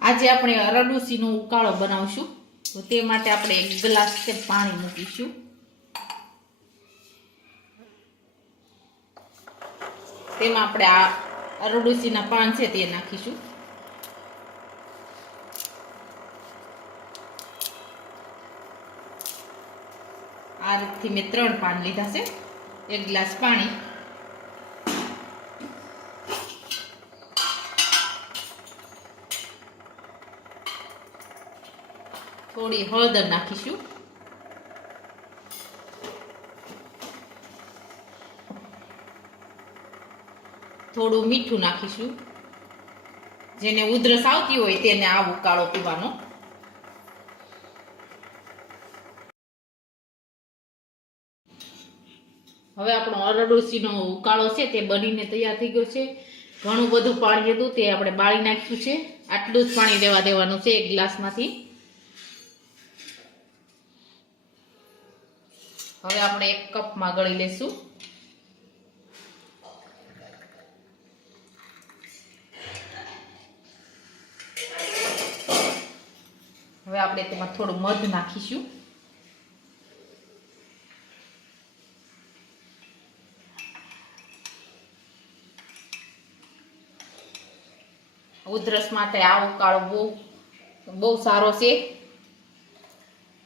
આજે આપણે અરડુસીનો ઉકાળો બનાવશું. તો તે માટે આપણે 1 ગ્લાસ પાણી મૂકીશું. તેમાં આપણે આ અરડુસીના પાન છે તે નાખીશું. આ રીતથી મેં 3 પાન લીધા છે. 1 ગ્લાસ પાણી, થોડી હળદર નાખીશું, થોડું મીઠું નાખીશું. જેને ઉધરસ આવતી હોય તેને આ ઉકાળો પીવાનો. હવે આપણો અરડુસીનો ઉકાળો છે તે બનીને તૈયાર થઈ ગયો છે. ઘણું બધું પાણી હતું તે આપણે બાળી નાખ્યું છે. આટલું જ પાણી રહેવા દેવાનું છે 1 ગ્લાસમાંથી. હવે આપણે 1 કપમાં ગળી લેશું. હવે આપણે તેમાં થોડું મધ નાખીશું. ઉધરસ માટે આ ઉકાળો બહુ સારો છે.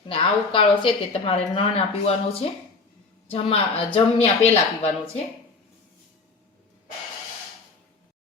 ને આ ઉકાળો છે તે તમારે નાના પીવાનો છે, જમ્યા પહેલા પીવાનો છે.